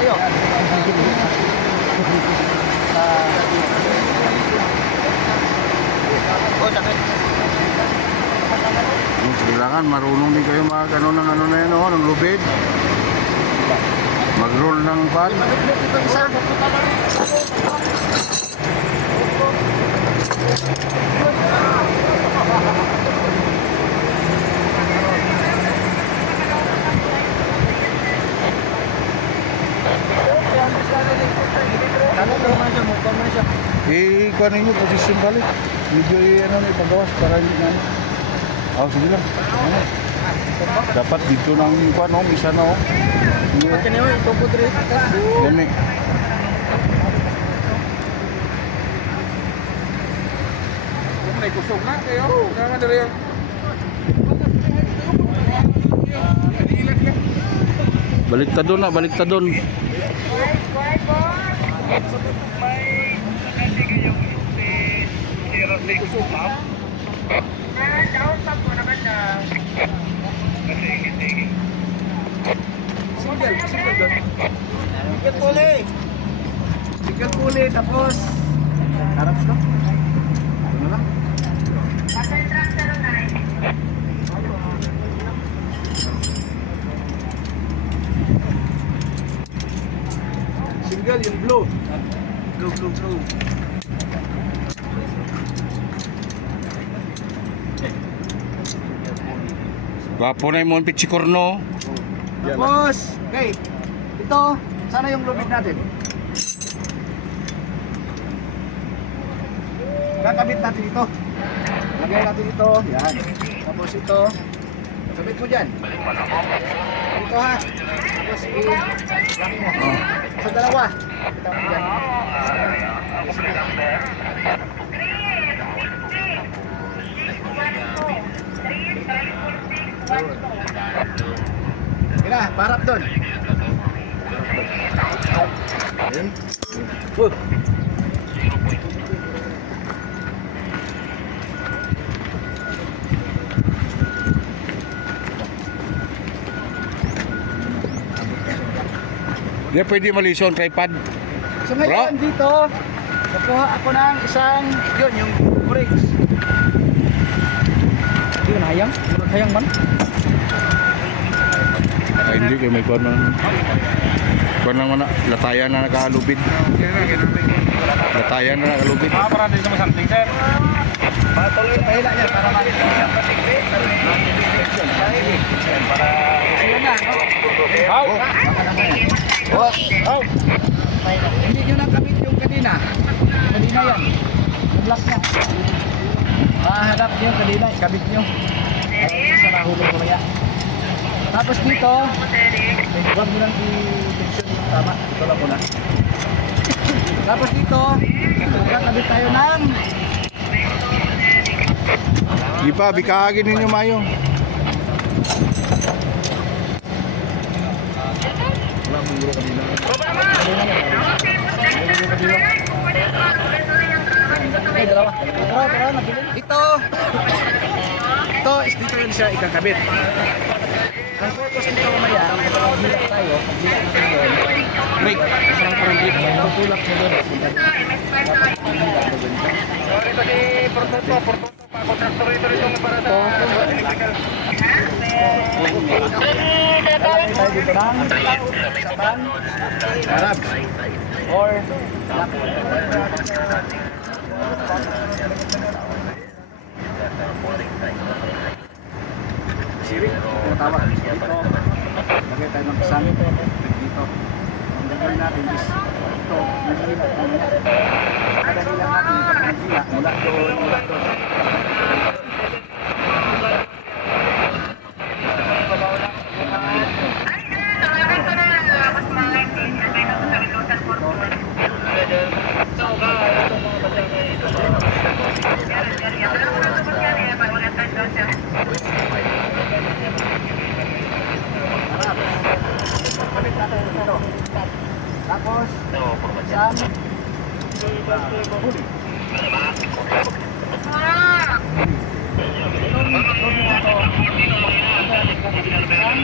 tayo. Kailangan marunong din kayo mag ano ng ano na yun, oh, ng lubid. Mag-roll ng pad. Ito isa. Ikuha ninyo, position balik. Medyo ano, ipagawas para hindi na. Oh, sige lang. Ano? Dapat dito nang ikuha, no? Isa na, oh. Ito po dito. Dami. May kusog na kayo. Kaya dari yung Baliktadon na, baliktadon. may kusog na. Single doon. Sikat puli. Sikat puli, tapos harap na. Ano lang? Single yung blue. Blue. Gwapo na yung pichikorno. Tapos, okay. Ito, sana yung lubid natin. Kakabit natin ito. Lagay natin ito. Yan. Tapos ito. Sabit mo dyan. Ito ha. Tapos laki mo. Sa dalawa. Kita mo dyan. Sige na, parap doon. Okay. Di pwede malisyon tripod. So ngayon dito, nakuha ako ng isang, yun, yung brakes. Hindi na hayang? Hayang man? Ay, hindi kayo may kuwan man. Kuwan lang man, latayan na nakalubid. Latayan na nakalubid. Para din sa something sir. Patuloy yung pahila niya para makita niya. Para ayun na, no? Out. Hindi nyo nakabit yung kanina. Kanina yan. Yung lock niya. Mahanap nyo kanina, ikabit nyo. Sa nahulog ko kaya. Tapos dito, huwag mo lang i-tension yung tama. Ito lang muna. Tapos dito, magkakabit tayo ng Di pa, bikagin ninyo mayo. Ito is dito yun siya ikakabit. Ang focus nito mamaya, kapag hilak tayo, pag hilak natin doon, brake, isang kurundit, tutulak mo doon. Ito si Portoto pa kontraktor ito itong para sa Lalagay tayo dito ng sapan, harap, or lock. Sirik, tinatawag. Dito, lagay tayo ng isang dito. Ang gagawin natin is ito, naghihila tayo. Kada hila natin, kapag naghila, mula doon. Tapos, isang huli.